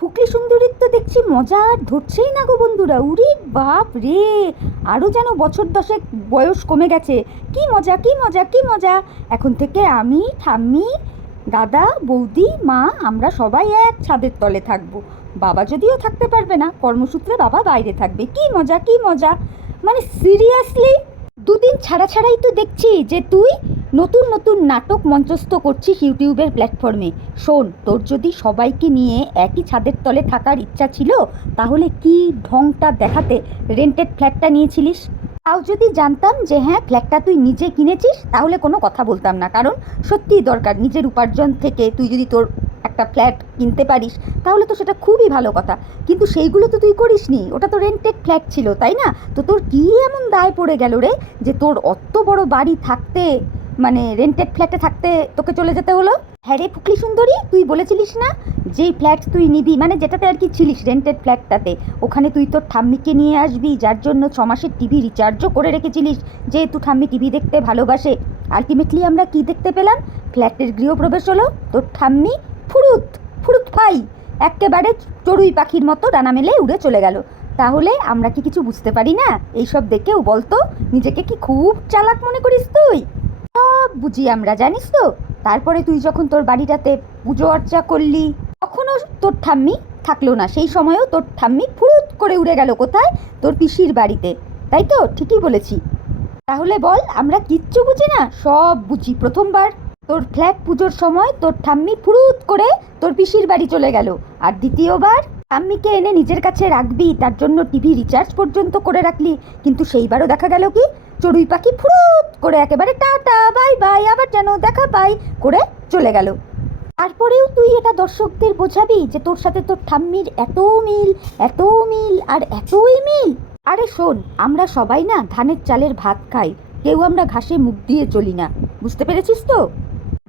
ফুকলি সুন্দরীর তো দেখছি মজা আর ধরছেই না গো বন্ধুরা। উরি বাপ রে, আরও যেন বছর দশেক বয়স কমে গেছে। কি মজা কি মজা কি মজা! এখন থেকে আমি, ঠাম্মি, দাদা, বৌদি, মা, আমরা সবাই এক ছাদের তলে থাকবো। বাবা যদিও থাকতে পারবে না, কর্মসূত্রে বাবা বাইরে থাকবে। কি মজা কি মজা! মানে সিরিয়াসলি দুদিন ছাড়া ছাড়াই তো দেখছি যে তুই নতুন নতুন নাটক মঞ্চস্থ করছিস ইউটিউবের প্ল্যাটফর্মে। শোন, তোর যদি সবাইকে নিয়ে একই ছাদের তলে থাকার ইচ্ছা ছিল, তাহলে কি ঢংটা দেখাতে রেন্টেড ফ্ল্যাটটা নিয়েছিলিস? তাও যদি জানতাম যে হ্যাঁ ফ্ল্যাটটা তুই নিজে কিনেছিস, তাহলে কোনো কথা বলতাম না। কারণ সত্যিই দরকার, নিজের উপার্জন থেকে তুই যদি তোর একটা ফ্ল্যাট কিনতে পারিস, তাহলে তো সেটা খুবই ভালো কথা। কিন্তু সেইগুলো তো তুই করিসনি, ওটা তো রেন্টেড ফ্ল্যাট ছিল, তাই না? তো তোর কী এমন দায় পড়ে গেল রে, যে তোর অত বড় বাড়ি থাকতে, মানে রেন্টেড ফ্ল্যাটে থাকতে তোকে চলে যেতে হলো? হ্যাঁ রে ফুকলি সুন্দরী, তুই বলেছিলিস না যেই ফ্ল্যাট তুই নিবি, মানে যেটাতে আর কি ছিলিস রেন্টেড ফ্ল্যাটটাতে, ওখানে তুই তোর ঠাম্মিকে নিয়ে আসবি, যার জন্য 6 মাসের টিভি রিচার্জও করে রেখেছিলিস, যেহেতু ঠাম্মি টিভি দেখতে ভালোবাসে। আলটিমেটলি আমরা কি দেখতে পেলাম? ফ্ল্যাটের গৃহপ্রবেশ হলো, তোর ঠাম্মি ফুরুত ফুরুত ফাই একেবারে চড়ুই পাখির মতো ডানা মেলে উড়ে চলে গেল। তাহলে আমরা কি কিছু বুঝতে পারি না এইসব দেখেও? বলতো, নিজেকে কি খুব চালাক মনে করিস তুই? সব বুঝি আমরা, জানিস তো। তারপরে তুই যখন তোর বাড়িটাতে পুজো অর্চা করলি, তখনও তোর ঠাম্মি থাকলো না। সেই সময়ও তোর ঠাম্মি ফুরুত করে উড়ে গেল কোথায়? তোর পিসির বাড়িতে। তাই তো? ঠিকই বলেছি। তাহলে বল, আমরা কিচ্ছু বুঝি না? সব বুঝি। প্রথমবার তোর ফ্ল্যাট পুজোর সময় তোর ঠাম্মি ফুরুত করে তোর পিসির বাড়ি চলে গেল, আর দ্বিতীয়বার ঠাম্মিকে এনে নিজের কাছে রাখবি, তার জন্য টিভি রিচার্জ পর্যন্ত করে রাখলি, কিন্তু সেইবারও দেখা গেল কি, চড়ুই পাখি ফুরুত করে একেবারে টাটা বাই বাই, আবার যেন দেখা পাই করে চলে গেল। তারপরেও তুই এটা দর্শকদের বোঝাবি যে তোর সাথে তোর ঠাম্মির এত মিল, এত মিল আর এতই মিল? আরে শোন, আমরা সবাই না ধানের চালের ভাত খাই, কেউ আমরা ঘাসে মুখ দিয়ে চলি না। বুঝতে পেরেছিস তো?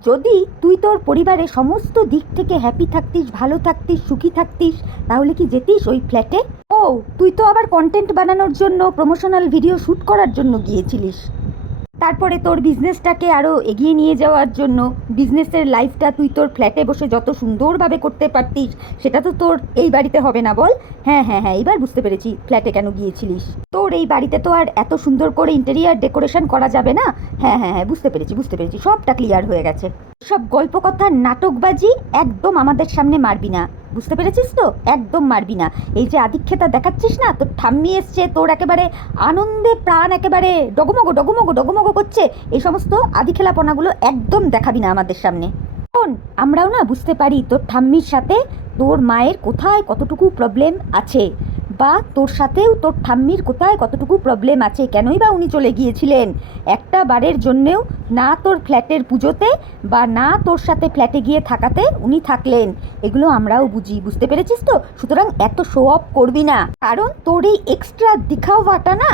যদি তুই তোর পরিবারের সমস্ত দিক থেকে হ্যাপি থাকতিস, ভালো থাকতিস, সুখী থাকতিস, তাহলে কি যেতিস ওই ফ্ল্যাটে? ও, তুই তো আবার কন্টেন্ট বানানোর জন্য, প্রমোশনাল ভিডিও শ্যুট করার জন্য গিয়েছিলিস। তারপরে তোর বিজনেসটাকে আরও এগিয়ে নিয়ে যাওয়ার জন্য, বিজনেসের লাইফটা তুই তোর ফ্ল্যাটে বসে যত সুন্দরভাবে করতে পারতিস, সেটা তো তোর এই বাড়িতে হবে না, বল? হ্যাঁ হ্যাঁ হ্যাঁ, এবার বুঝতে পেরেছি ফ্ল্যাটে কেন গিয়েছিলিস। তোর এই বাড়িতে তো আর এত সুন্দর করে ইন্টেরিয়ার ডেকোরেশন করা যাবে না। হ্যাঁ হ্যাঁ হ্যাঁ, বুঝতে পেরেছি বুঝতে পেরেছি, সবটা ক্লিয়ার হয়ে গেছে। সব গল্প কথা, নাটকবাজি একদম আমাদের সামনে মারবি না। বুঝতে পেরেছিস তো? একদম মারবি না। এই যে আদিক্ষেতা দেখাচ্ছিস না, তোর ঠাম্মি এসছে, তোর একেবারে আনন্দে প্রাণ একেবারে ডগমগো ডগমগো ডগমগো করছে, এই সমস্ত আদিখেলাপনাগুলো একদম দেখাবি না আমাদের সামনে। শোন, আমরাও না বুঝতে পারি তোর ঠাম্মির সাথে তোর মায়ের কোথায় কতটুকু প্রবলেম আছে, বা তোর সাথেও তোর ঠাম্মির কোথায় কতটুকু প্রবলেম আছে। কেনই বা উনি চলে গিয়েছিলেন একটা বারের জন্যেও না তোর ফ্ল্যাটের পুজোতে, বা না তোর সাথে ফ্ল্যাটে গিয়ে থাকাতে উনি থাকলেন, এগুলো আমরাও বুঝি। বুঝতে পেরেছিস তো? সুতরাং এত শো অফ করবি না, কারণ তোর এই এক্সট্রা দিখাওয়াটা না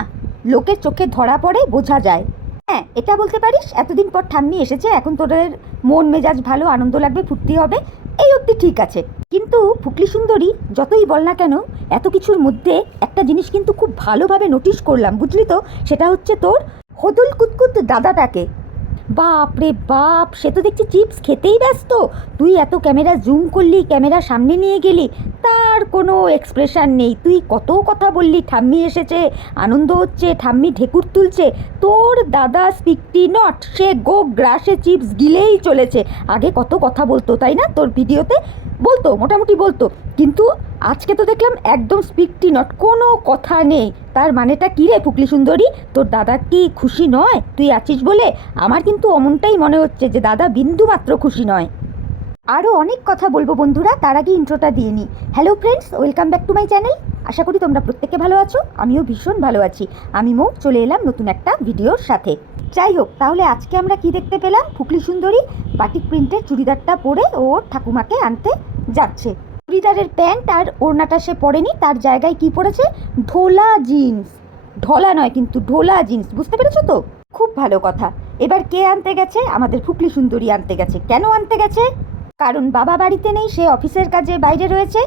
লোকের চোখে ধরা পড়ে, বোঝা যায়। হ্যাঁ, এটা বলতে পারিস এতদিন পর ঠাম্মি এসেছে, এখন তোদের মন মেজাজ ভালো, আনন্দ লাগবে, ফুর্তি হবে, এই অবধি ঠিক আছে। কিন্তু ফুকলি সুন্দরী, যতই বল না কেন, এত কিছুর মধ্যে একটা জিনিস কিন্তু খুব ভালোভাবে নোটিশ করলাম, বুঝলি তো? সেটা হচ্ছে তোর হদল কুতকুত দাদাটাকে। বাপ রে বাপ, সে তো দেখছি চিপস খেতেই ব্যস্ত। তুই এত ক্যামেরা জুম করলি, ক্যামেরা সামনে নিয়ে গেলি, তার কোনো এক্সপ্রেশন নেই। তুই কত কথা বললি, ঠাম্মি এসেছে, আনন্দ হচ্ছে, ঠাম্মি ঢেকুর তুলছে, তোর দাদা স্পিকটি নট, সে গো গ্রাসে চিপস গিলেই চলেছে। আগে কত কথা বলতো, তাই না? তোর ভিডিওতে বলতো, মোটামুটি বলতো, কিন্তু আজকে তো দেখলাম একদম স্পিকটি নট, কোনো কথা নেই। তার মানেটা কী রে ফুকলি সুন্দরী? তোর দাদা কি খুশি নয় তুই আছিস বলে? আমার কিন্তু অমনটাই মনে হচ্ছে যে দাদা বিন্দু মাত্র খুশি নয়। আরও অনেক কথা বলবো বন্ধুরা, তার আগে ইন্ট্রোটা দিয়ে নিই। Hello friends, welcome back to my channel. আশা করি তোমরা প্রত্যেকে ভালো আছো, আমিও ভীষণ ভালো আছি। আমি মৌ চলে এলাম নতুন একটা ভিডিওর সাথে। যাই হোক, তাহলে আজকে আমরা কি দেখতে পেলাম? ফুকলি সুন্দরী বাটিক প্রিন্টের চুড়িদারটা পরে ওর ঠাকুমাকে আনতে যাচ্ছে। চুড়িদারের প্যান্ট আর ওড়নাটা সে পরেনি, তার জায়গায় কি পরেছে? ঢোলা জিন্স। ঢোলা নয় কিন্তু, ঢোলা জিন্স। বুঝতে পেরেছো তো? খুব ভালো কথা। এবার কে আনতে গেছে? আমাদের ফুকলি সুন্দরী আনতে গেছে। কেন আনতে গেছে? কারণ বাবা বাড়িতে নেই, সে অফিসের কাজে বাইরে রয়েছে,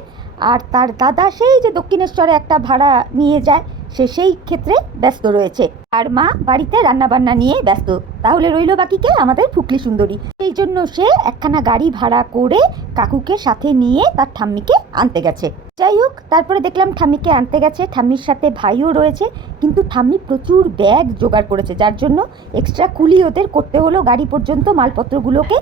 আর তার দাদা সেই যে দক্ষিণেশ্বরে একটা ভাড়া নিয়ে যায়, সে সেই ক্ষেত্রে ব্যস্ত রয়েছে। আর মা বাড়িতে রান্নাবান্না নিয়ে ব্যস্ত। তাহলে রইল বাকিকে আমাদের ফুকলি সুন্দরী। সেই জন্য সে একখানা গাড়ি ভাড়া করে কাকুকে সাথে নিয়ে তার ঠাম্মিকে আনতে গেছে। যাই হোক, তারপরে দেখলাম ঠাম্মিকে আনতে গেছে, ঠাম্মির সাথে ভাইও রয়েছে, কিন্তু ঠাম্মি প্রচুর ব্যাগ জোগাড় করেছে, যার জন্য এক্সট্রা কুলি ওদের করতে হলো গাড়ি পর্যন্ত মালপত্রগুলোকে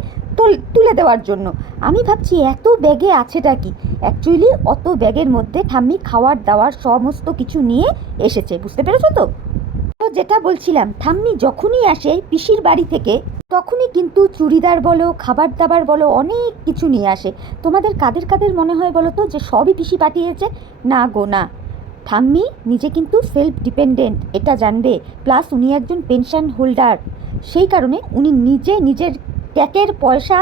তুলে দেওয়ার জন্য। আমি ভাবছি এত ব্যাগে আছেটা কি? অ্যাকচুয়ালি অত ব্যাগের মধ্যে ঠাম্মি খাওয়ার দাওয়ার সমস্ত কিছু নিয়ে এসেছে, বুঝতে পেরেছো তো? তো যেটা বলছিলাম, ঠাম্মি যখনই আসে পিসির বাড়ি থেকে তখনই কিন্তু চুড়িদার বলো, খাবার দাবার বলো, অনেক কিছু নিয়ে আসে। তোমাদের কাদের কাদের মনে হয় বলো তো যে সবই পিসি পাঠিয়েছে? না গো না, ঠাম্মি নিজে কিন্তু সেলফ ডিপেন্ডেন্ট, এটা জানবে। প্লাস উনি একজন পেনশন হোল্ডার, সেই কারণে উনি নিজে নিজের ট্যাক্সের পয়সা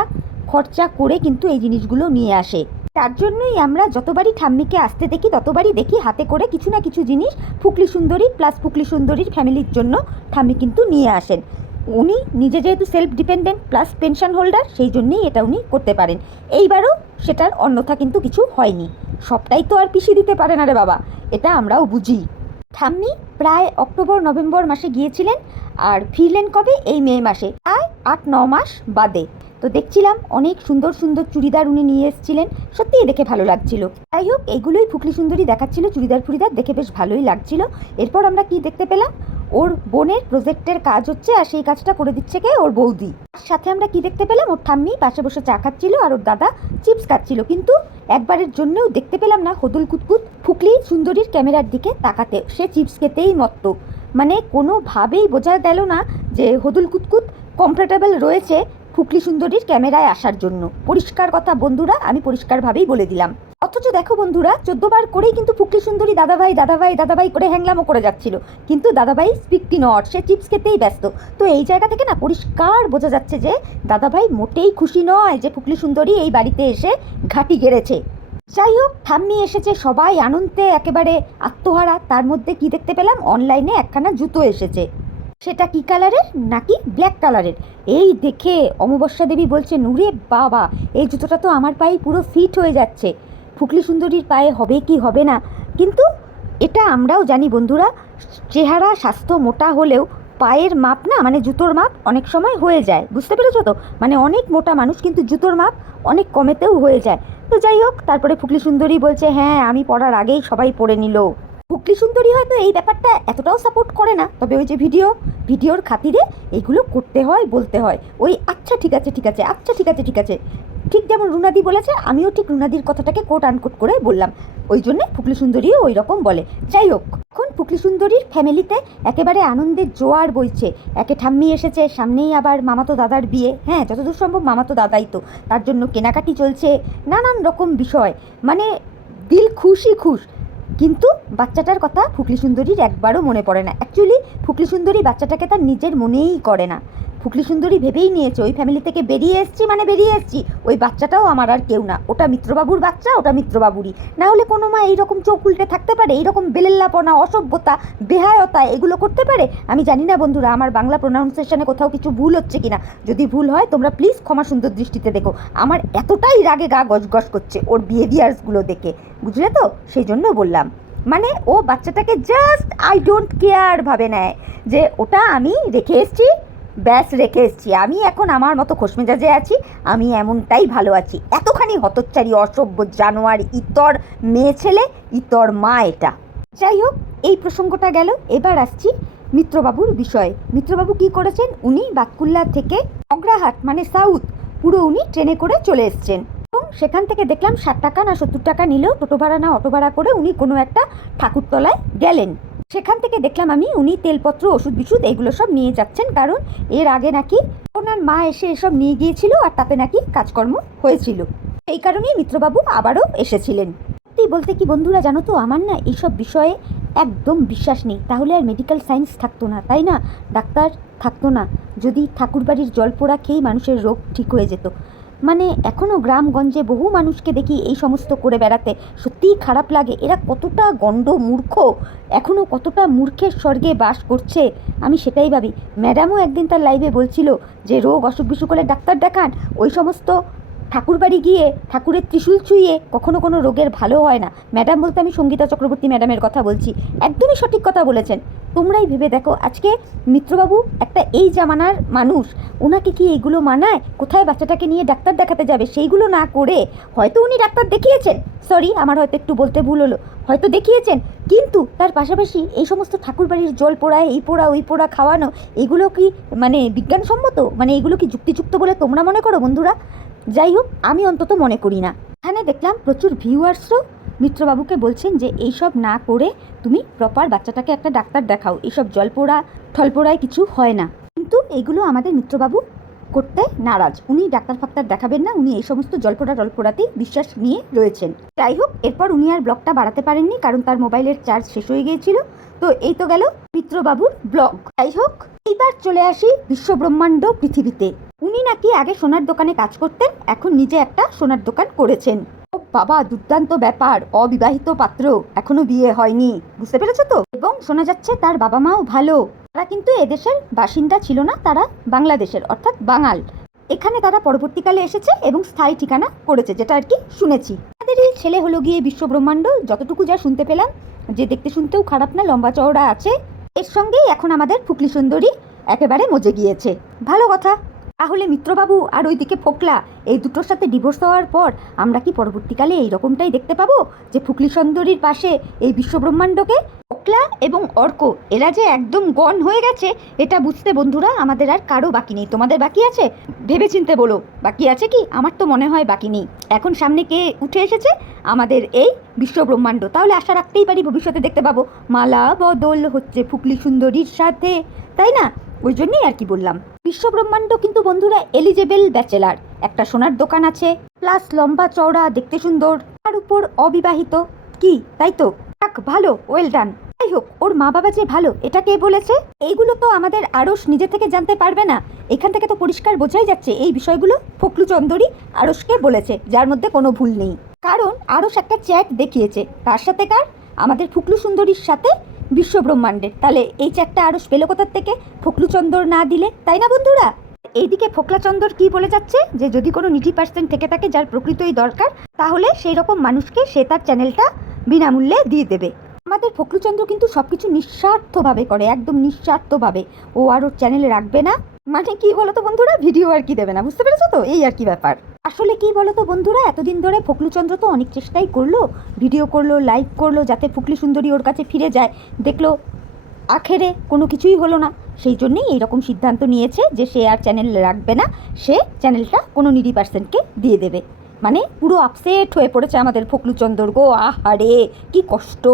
খরচা করে কিন্তু এই জিনিসগুলো নিয়ে আসে। তার জন্যই আমরা যতবারই ঠাম্মিকে আসতে দেখি ততবারই দেখি হাতে করে কিছু না কিছু জিনিস ফুকলি সুন্দরী প্লাস ফুকলি সুন্দরীর ফ্যামিলির জন্য ঠাম্মি কিন্তু নিয়ে আসেন। উনি নিজে যেহেতু self dependent plus pension holder, সেই জন্যই এটা উনি করতে পারেন। এইবারও সেটার অন্যথা কিন্তু কিছু হয়নি। সবটাই তো আর পিসি দিতে পারে না রে বাবা, এটা আমরাও বুঝি। ঠাম্মি প্রায় অক্টোবর নভেম্বর মাসে গিয়েছিলেন, আর ফিরলেন কবে? এই মে মাসে, প্রায় 8-9 মাস বাদে। তো দেখছিলাম অনেক সুন্দর সুন্দর চুড়িদার উনি নিয়ে এসেছিলেন, সত্যিই দেখে ভালো লাগছিল। যাই হোক, এইগুলোই ফুকলি সুন্দরী দেখাচ্ছিল, চুড়িদার ফুড়িদার দেখে বেশ ভালোই লাগছিল। এরপর আমরা কি দেখতে পেলাম, ওর বোনের প্রজেক্টের কাজ হচ্ছে, আর সেই কাজটা করে দিচ্ছে কে? ওর বৌদি। সাথে আমরা কি দেখতে পেলাম, ওর ঠাম্মি পাশে বসে চা খাচ্ছিল আর ওর দাদা চিপস খাচ্ছিল। কিন্তু একবারের জন্যও দেখতে পেলাম না হদুল কুতকুত ফুকলি সুন্দরীর ক্যামেরার দিকে তাকাতে। সে চিপস খেতেই মত্ত, মানে কোনোভাবেই বোঝা গেল না যে হদুল কুতকুত কমফোর্টেবল রয়েছে ফুকলি সুন্দরীর ক্যামেরায় আসার জন্য। পরিষ্কার কথা বন্ধুরা, আমি পরিষ্কারভাবেই বলে দিলাম। অথচ দেখো বন্ধুরা, 14 বার করেই কিন্তু ফুকলি সুন্দরী দাদাভাই দাদাভাই দাদাভাই করে হ্যাংলামও করে যাচ্ছিল, কিন্তু দাদাভাই স্পিকটি নট, সে চিপস খেতেই ব্যস্ত। তো এই জায়গা থেকে না পরিষ্কার বোঝা যাচ্ছে যে দাদাভাই মোটেই খুশি নয় যে ফুকলি সুন্দরী এই বাড়িতে এসে ঘাঁটি গেড়েছে। যাই হোক, ঠাম্মি এসেছে, সবাই আনন্দে একেবারে আত্মহারা। তার মধ্যে কি দেখতে পেলাম, অনলাইনে একখানা জুতো এসেছে। সেটা কি কালারের? নাকি ব্ল্যাক কালারের। এই দেখে অমাবস্যা দেবী বলছে, নুরে বাবা, এই জুতোটা তো আমার পায়ে পুরো ফিট হয়ে যাচ্ছে। ফুকলি সুন্দরীর পায়ে হবে কি হবে না, কিন্তু এটা আমরাও জানি বন্ধুরা, চেহারা স্বাস্থ্য মোটা হলেও পায়ের মাপ না, মানে জুতোর মাপ অনেক সময় হয়ে যায়, বুঝতে পেরেছো তো? মানে অনেক মোটা মানুষ কিন্তু জুতোর মাপ অনেক কমেতেও হয়ে যায়। তো যাই হোক, তারপরে ফুকলি সুন্দরী বলছে, হ্যাঁ আমি পড়ার আগেই সবাই পড়ে নিল। ফুকলি সুন্দরী হয়তো এই ব্যাপারটা এতটাও সাপোর্ট করে না, তবে ওই যে ভিডিওর খাতিরে এইগুলো করতে হয়, বলতে হয়। ওই আচ্ছা ঠিক আছে ঠিক আছে, আচ্ছা ঠিক আছে ঠিক আছে, ঠিক যেমন রুনাদি বলেছে, আমিও ঠিক রুনাদির কথাটাকে কোট আনকোট করে বললাম, ওই জন্যে ফুকলি সুন্দরীও ওই রকম বলে। যাই হোক, এখন ফুকলি সুন্দরীর ফ্যামিলিতে একেবারে আনন্দের জোয়ার বইছে। একে ঠাম্মি এসেছে, সামনেই আবার মামাতো দাদার বিয়ে, হ্যাঁ যতদূর সম্ভব মামাতো দাদাই তো, তার জন্য কেনাকাটি চলছে, নানান রকম বিষয়, মানে দিল খুশই খুশ। কিন্তু বাচ্চাটার কথা ফুকলি সুন্দরীর একবারও মনে পড়ে না। অ্যাকচুয়ালি ফুকলি সুন্দরী বাচ্চাটাকে তার নিজের মনেই করে না। ফুকলি সুন্দরী ভেবেই নিয়েছে ওই ফ্যামিলি থেকে বেরিয়ে এসেছি মানে বেরিয়ে এসেছি, ওই বাচ্চাটাও আমার আর কেউ না, ওটা মিত্রবাবুর বাচ্চা, ওটা মিত্রবাবুরই। না হলে কোনো মা এইরকম চোখ উল্টে থাকতে পারে? এইরকম বেলেল্লাপনা, অসভ্যতা, বেহায়তা এগুলো করতে পারে? আমি জানি না বন্ধুরা, আমার বাংলা প্রোনাউন্সিয়েশনে কোথাও কিছু ভুল হচ্ছে কিনা। যদি ভুল হয় তোমরা প্লিজ ক্ষমা সুন্দর দৃষ্টিতে দেখো। আমার এতটাই রাগে গা গজগজ করছে ওর বিহেভিয়ার্সগুলো দেখে, বুঝলে তো? সেই জন্য বললাম, মানে ও বাচ্চাটাকে জাস্ট আই ডোন্ট কেয়ার ভাবে নেয়, যে ওটা আমি রেখে এসেছি, ব্যাস রেখে এসেছি, আমি এখন আমার মতো খোশমেজাজে আছি, আমি এমনটাই ভালো আছি। এতখানি হতচ্চারি, অসভ্য, জানোয়ার, ইতর মেয়ে ছেলে, ইতর মা এটা। যাই হোক, এই প্রসঙ্গটা গেল। এবার আসছি মিত্রবাবুর বিষয়ে। মিত্রবাবু কি করেছেন, উনি বাতকুল্লা থেকে অগ্রাহাট মানে সাউথ পুরো উনি ট্রেনে করে চলে এসছেন, এবং সেখান থেকে দেখলাম 60 টাকা না 70 টাকা নিলেও টোটো ভাড়া না অটো ভাড়া করে উনি কোনো একটা ঠাকুরতলায় গেলেন। সেখান থেকে দেখলাম আমি উনি তেলপত্র, ওষুধ বিষুধ এগুলো সব নিয়ে যাচ্ছেন, কারণ এর আগে নাকি ওনার মা এসে এসব নিয়ে গিয়েছিল আর তাতে নাকি কাজকর্ম হয়েছিল, এই কারণেই মিত্রবাবু আবারও এসেছিলেন। সত্যি বলতে কি বন্ধুরা, জানো তো আমার না এইসব বিষয়ে একদম বিশ্বাস নেই। তাহলে আর মেডিকেল সায়েন্স থাকতো না, তাই না? ডাক্তার থাকতো না, যদি ঠাকুরবাড়ির জল পোড়া খেয়েই মানুষের রোগ ঠিক হয়ে যেত। মানে এখনও গ্রামগঞ্জে বহু মানুষকে দেখি এই সমস্ত করে বেড়াতে, সত্যিই খারাপ লাগে। এরা কতটা গণ্ড মূর্খ, এখনও কতটা মূর্খের স্বর্গে বাস করছে, আমি সেটাই ভাবি। ম্যাডামও একদিন তার লাইভে বলছিল যে রোগ অসুখ বিসুখ হলে ডাক্তার দেখান, ওই সমস্ত ঠাকুরবাড়ি গিয়ে ঠাকুরের ত্রিশূল ছুঁয়ে কখনো কোনো রোগের ভালো হয় না। ম্যাডাম বলতে আমি সঙ্গীতা চক্রবর্তী ম্যাডামের কথা বলছি, একদমই সঠিক কথা বলেছেন। তোমরাই ভেবে দেখো, আজকে মিত্রবাবু একটা এই জামানার মানুষ, ওনাকে কি এগুলো মানায়? কোথায় বাচ্চাটাকে নিয়ে ডাক্তার দেখাতে যাবে, সেইগুলো না করে হয়তো উনি ডাক্তার দেখিয়েছেন, সরি আমার হয়তো একটু বলতে ভুল হলো, হয়তো দেখিয়েছেন, কিন্তু তার পাশাপাশি এই সমস্ত ঠাকুরবাড়ির জল পোড়ায়, এই পোড়া ওই পোড়া খাওয়ানো, এগুলো কি মানে বিজ্ঞানসম্মত? মানে এগুলো কি যুক্তিযুক্ত বলে তোমরা মনে করো বন্ধুরা? যাই হোক, আমি অন্তত মনে করি না। এখানে দেখলাম প্রচুর ভিউয়ার্সও মিত্রবাবুকে বলছেন যে এইসব না করে তুমি প্রপার বাচ্চাটাকে একটা ডাক্তার দেখাও, এইসব জলপোড়া ঠলপোড়ায় কিছু হয় না। কিন্তু এগুলো আমাদের মিত্রবাবু করতে নারাজ, উনি ডাক্তার ফাক্তার দেখাবেন না, উনি এই সমস্ত জলপোড়া টলপোড়াতেই বিশ্বাস নিয়ে রয়েছেন। যাই হোক, এরপর উনি আর ব্লগটা বাড়াতে পারেননি, কারণ তার মোবাইলের চার্জ শেষ হয়ে গিয়েছিল। তো এই তো গেল মিত্রবাবুর ব্লগ। যাই হোক, এইবার চলে আসি বিশ্বব্রহ্মাণ্ড পৃথিবীতে। উনি নাকি আগে সোনার দোকানে কাজ করতেন, এখন নিজে একটা সোনার দোকান করেছেন। ও বাবা, দুর্দান্ত ব্যাপার, অবিবাহিত পাত্র, এখনো বিয়ে হয়নি, বুঝতে পেরেছো তো? এবং শোনা যাচ্ছে তার বাবা মাও ভালো। তারা কিন্তু এদেশের বাসিন্দা ছিল না, তারা বাংলাদেশের অর্থাৎ বাঙাল। এখানে তারা পরবর্তীকালে এসেছে এবং স্থায়ী ঠিকানা করেছে, যেটা আর কি শুনেছি। তাদের এই ছেলে হলো গিয়ে বিশ্বব্রহ্মাণ্ড, যতটুকু যা শুনতে পেলাম, যে দেখতে শুনতেও খারাপ না, লম্বা চওড়া আছে। এর সঙ্গেই এখন আমাদের ফুকলি সুন্দরী একেবারে মজে গিয়েছে, ভালো কথা। তাহলে মিত্রবাবু আর ওইদিকে ফোকলা, এই দুটোর সাথে ডিভোর্স হওয়ার পর আমরা কি পরবর্তীকালে এই রকমটাই দেখতে পাবো, যে ফুকলি সুন্দরীর পাশে এই বিশ্বব্রহ্মাণ্ডকে? ফোকলা এবং অর্ক এরা যে একদম গন হয়ে গেছে, এটা বুঝতে বন্ধুরা আমাদের আর কারো বাকি নেই। তোমাদের বাকি আছে? ভেবেচিন্তে বলো, বাকি আছে কি? আমার তো মনে হয় বাকি নেই। এখন সামনে কে উঠে এসেছে? আমাদের এই বিশ্বব্রহ্মাণ্ড। তাহলে আশা রাখতেই পারি ভবিষ্যতে দেখতে পাবো মালা বদল হচ্ছে ফুকলি সুন্দরীর সাথে, তাই না? ওই জন্যই আর কি বললাম। বিশ্বব্রহ্মাণ্ড কিন্তু বন্ধুরা এলিজেবল ব্যাচেলার, একটা সোনার দোকান আছে, প্লাস লম্বা চওড়া, দেখতে সুন্দর, তার উপর অবিবাহিত, কি তাই তো? যাক, ভালো, ওয়েল ডান। যাই হোক, ওর মা বাবা যে ভালো, এটা কে বলেছে? এইগুলো তো আমাদের আরশ নিজে থেকে জানতে পারবে না। এখান থেকে তো পরিষ্কার বোঝাই যাচ্ছে এই বিষয়গুলো ফকলু চন্দরী আরশকে বলেছে, যার মধ্যে কোনো ভুল নেই। কারণ আরশ একটা চ্যাট দেখিয়েছে, তার সাথে কার? আমাদের ফুকলু সুন্দরীর সাথে বিশ্বব্রহ্মাণ্ডের। তাহলে এই চ্যাটটা আরশ পেল কোথার থেকে? ফকলুচন্দর না দিলে, তাই না বন্ধুরা? এইদিকে ফোকলাচন্দর কি বলে যাচ্ছে, যে যদি কোনো নিটি পার্সেন্ট থেকে থাকে যার প্রকৃতই দরকার, তাহলে সেই রকম মানুষকে সে তার চ্যানেলটা বিনামূল্যে দিয়ে দেবে। আমাদের ফকলুচন্দ্র কিন্তু সবকিছু নিঃস্বার্থভাবে করে, একদম নিঃস্বার্থভাবে। ও আর ওর চ্যানেলে রাখবে না, মানে কি বলতো বন্ধুরা, ভিডিও আর কি দেবে না, বুঝতে পেরেছো তো? এই আর কি ব্যাপার। আসলে কি বলতো বন্ধুরা, এতদিন ধরে ফকলুচন্দ্র তো অনেক চেষ্টাই করলো, ভিডিও করলো, লাইভ করলো, যাতে ফুকলি সুন্দরী ওর কাছে ফিরে যায়, দেখলো আখেরে কোনো কিছুই হলো না। সেই জন্যেই এইরকম সিদ্ধান্ত নিয়েছে যে সে আর চ্যানেল রাখবে না, সে চ্যানেলটা কোনো নিডি পার্সনকে দিয়ে দেবে। মানে পুরো আপসেট হয়ে পড়েছে আমাদের ফকলুচন্দর গো, আহারে কি কষ্ট।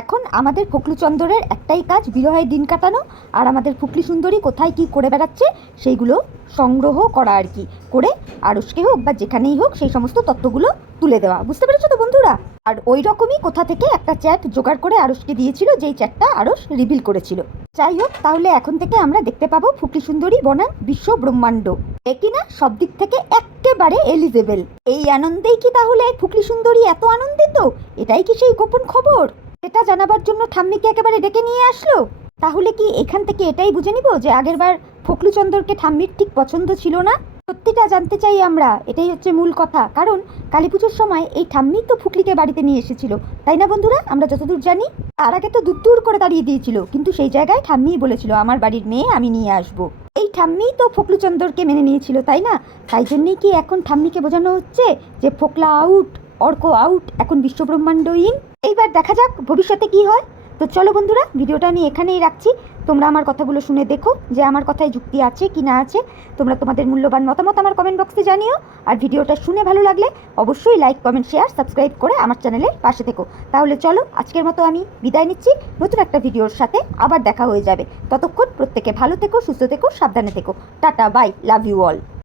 এখন আমাদের ফকলুচন্দরের একটাই কাজ, বিরহে দিন কাটানো, আর আমাদের ফুকলি সুন্দরী কোথায় কি করে বেড়াচ্ছে সেইগুলো সংগ্রহ করা আর কি, করে আরশকে হোক বা যেখানেই হোক সেই সমস্ত তথ্যগুলো তুলে দেওয়া, বুঝতে পেরেছো তো বন্ধুরা? আর ওই রকমই কোথা থেকে একটা চ্যাট জোগাড় করে আরশকে দিয়েছিল, যেই চ্যাটটা আরশ রিভিল করেছিল। যাই হোক, তাহলে এখন থেকে আমরা দেখতে পাবো ফুকলি সুন্দরী বনাম বিশ্ব ব্রহ্মাণ্ড, এটি না সব দিক থেকে একেবারে এলিজেবল। এই আনন্দেই কি তাহলে ফুকলি সুন্দরী এত আনন্দিত? এটাই কি সেই গোপন খবর? এটা জানাবার জন্য ঠাম্মিকে একেবারে ডেকে নিয়ে আসলো। তাহলে কি এখান থেকে এটাই বুঝে নিব যে আগেরবার ফকলুচন্দরকে ঠাম্মির ঠিক পছন্দ ছিল না? সত্যিটা জানতে চাই আমরা, এটাই হচ্ছে মূল কথা। কারণ কালী পুজোর সময় এই ঠাম্মি তো ফুকলিকে বাড়িতে নিয়ে এসেছিল, তাই না বন্ধুরা? আমরা যতদূর জানি, তার আগে তো দূর করে দাঁড়িয়ে দিয়েছিল, কিন্তু সেই জায়গায় ঠাম্মিই বলেছিল আমার বাড়ির মেয়ে আমি নিয়ে আসবো। এই ঠাম্মিই তো ফকলুচন্দরকে মেনে নিয়েছিল, তাই না? তাই জন্যই কি এখন ঠাম্মিকে বোঝানো হচ্ছে যে ফোকলা আউট, অর্ক আউট, এখন বিশ্বব্রহ্মাণ্ড ইন। এইবার দেখা যাক ভবিষ্যতে কি হয়। তো চলো বন্ধুরা, ভিডিওটা আমি এখানেই রাখছি। তোমরা আমার কথাগুলো শুনে দেখো যে আমার কথায় যুক্তি আছে কি না আছে। তোমরা তোমাদের মূল্যবান মতামত আমার কমেন্ট বক্সে জানিও। আর ভিডিওটা শুনে ভালো লাগলে অবশ্যই লাইক, কমেন্ট, শেয়ার, সাবস্ক্রাইব করে আমার চ্যানেলের পাশে থেকো। তাহলে চলো, আজকের মতো আমি বিদায় নিচ্ছি। নতুন একটা ভিডিওর সাথে আবার দেখা হয়ে যাবে। ততক্ষণ প্রত্যেকে ভালো থেকো, সুস্থ থেকো, সাবধানে থেকো। Tata, bye, love you all.